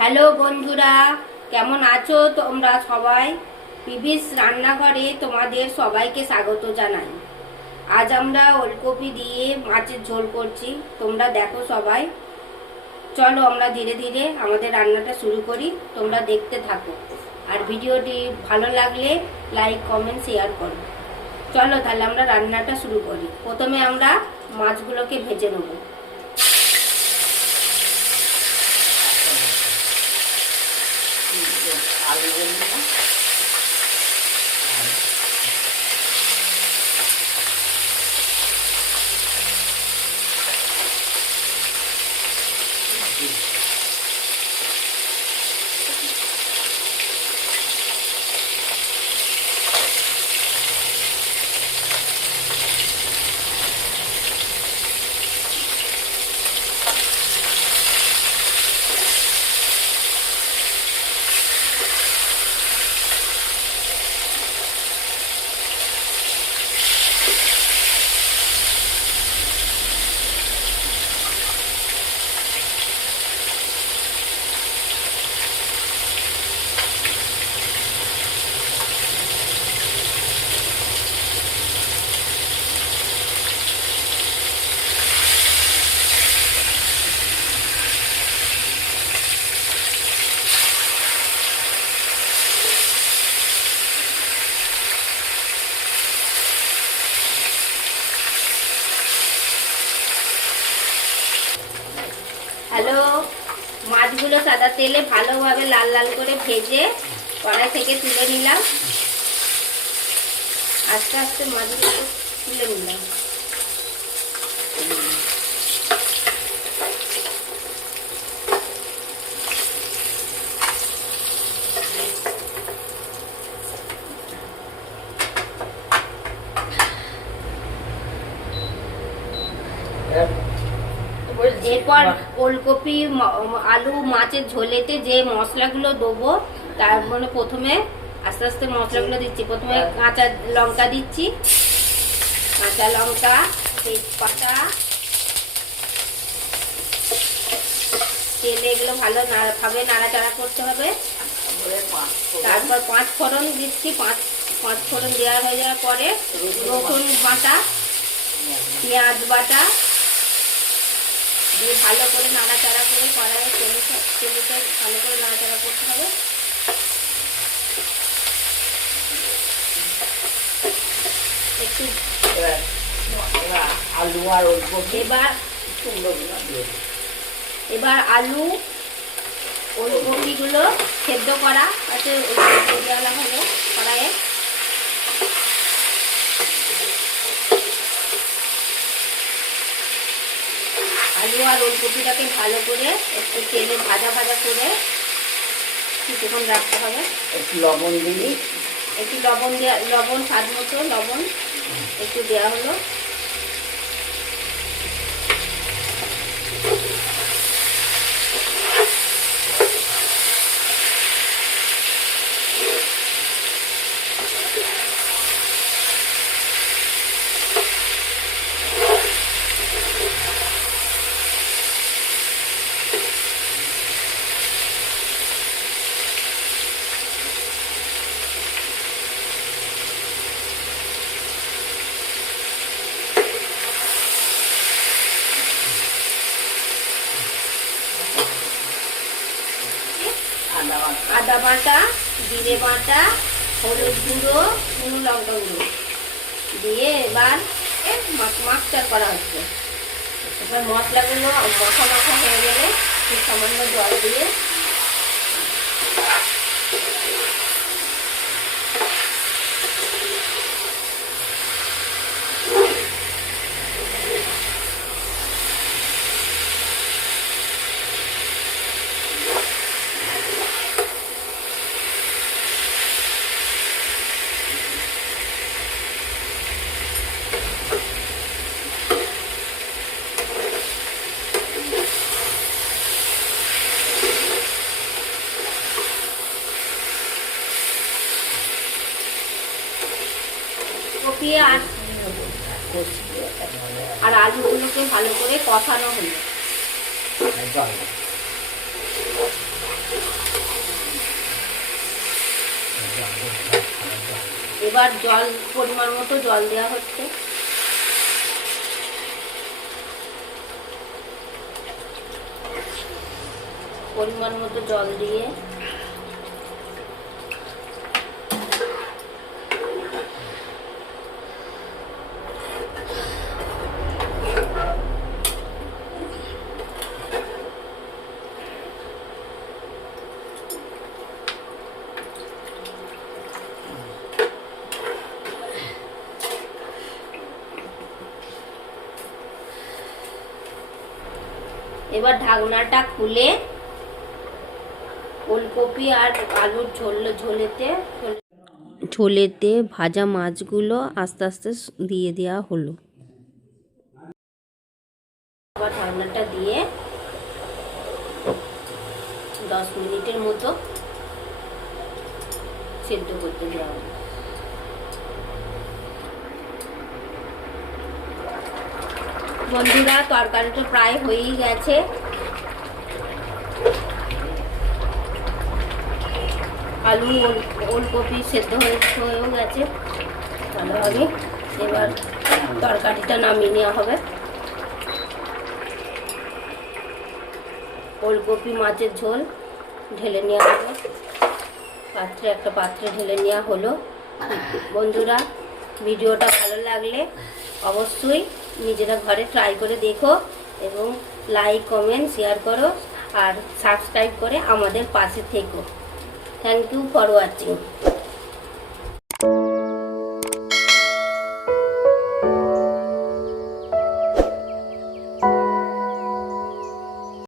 Hello বন্ধুরা, কেমন আছো তোমরা সবাই? পিভিস রান্নাঘরে তোমাদের সবাইকে স্বাগত জানাই। আজ আমরা ওলকপি দিয়ে মাছের ঝোল করছি। তোমরা দেখো সবাই। চলো আমরা ধীরে ধীরে আমাদের রান্নাটা শুরু করি, তোমরা দেখতে থাকো। আর ভিডিওটি ভালো লাগলে লাইক কমেন্ট শেয়ার করো। চলো তাহলে আমরা রান্নাটা শুরু করি। প্রথমে আমরা মাছগুলোকে ভেজে নেব। আলু বলবো না। হ্যালো, মাছগুলো সাদা তেলে ভালোভাবে লাল লাল করে ভেজে কড়াই থেকে তুলে নিলাম। আস্তে আস্তে মাছগুলো তুলে নিলাম। এরপর ওলকপি আলু মাছের ঝোলেতে যে মশলাগুলো দেবো তার মানে প্রথমে আস্তে আস্তে মশলাগুলো দিচ্ছি। প্রথমে কাঁচা লঙ্কা দিচ্ছি, কাঁচা লঙ্কা, তেজপাতা, তেলে এগুলো ভালোভাবে নাড়াচাড়া করতে হবে। তারপর 5 ফোড়ন দিচ্ছি। 5 ফোড়ন দেওয়া হয়ে যাওয়ার পরে রসুন বাটা, পেঁয়াজ বাটা দিয়ে ভালো করে নাড়াচাড়া করে কড়াইয়ে তেলটা ভালো করে নাড়াচাড়া করতে হবে। একটু আলু আর ওলকপি এবার আলু ওলকপিগুলো সেদ্ধ করা আছে দেওয়া হলো কড়াইয়ে। আলু আর ওলকপিটাকে ভালো করে একটু তেলে ভাজা ভাজা করে কিছুক্ষণ রাখতে হবে। একটু লবণ দিই, একটু লবণ স্বাদ মতো লবণ একটু দেওয়া হলো। আদা বাটা, জিরে বাটা, হলুদ গুঁড়ো, নুন লঙ্কা গুঁড়ো দিয়ে এবার মাখচার করা হচ্ছে। এবার মশলাগুলো মাখা মাখা হয়ে গেলে খুব সামান্য জল দিয়ে কপিয়ে আর আলুগুলোকে ভালো করে কষানো হলো। এবার জল পরিমাণ মতো জল দেওয়া হচ্ছে। পরিমাণ মতো জল দিয়ে এবার ঢাকনাটা খুলে ওলকপি আর আলুর ঝোলেতে ভাজা মাছগুলো আস্তে আস্তে দিয়ে দেওয়া হলো। আবার ঢাকনাটা দিয়ে 10 মিনিটের মতো সেদ্ধ করতে দেওয়া হলো। বন্ধুরা, তরকারিটা প্রায় হয়েই গেছে। আলু ওলকপি সেদ্ধ হয়েও গেছে ভালোভাবে। এবার তরকারিটা নামিয়ে নেওয়া হবে। ওলকপি মাছের ঝোল ঢেলে নেওয়া হবে একটা পাত্রে ঢেলে নেওয়া হলো। বন্ধুরা, ভিডিওটা ভালো লাগলে অবশ্যই নিজেরা ঘরে ট্রাই করে দেখো এবং লাইক কমেন্ট শেয়ার করো আর সাবস্ক্রাইব করে আমাদের পাশে থেকো। Thank you for watching.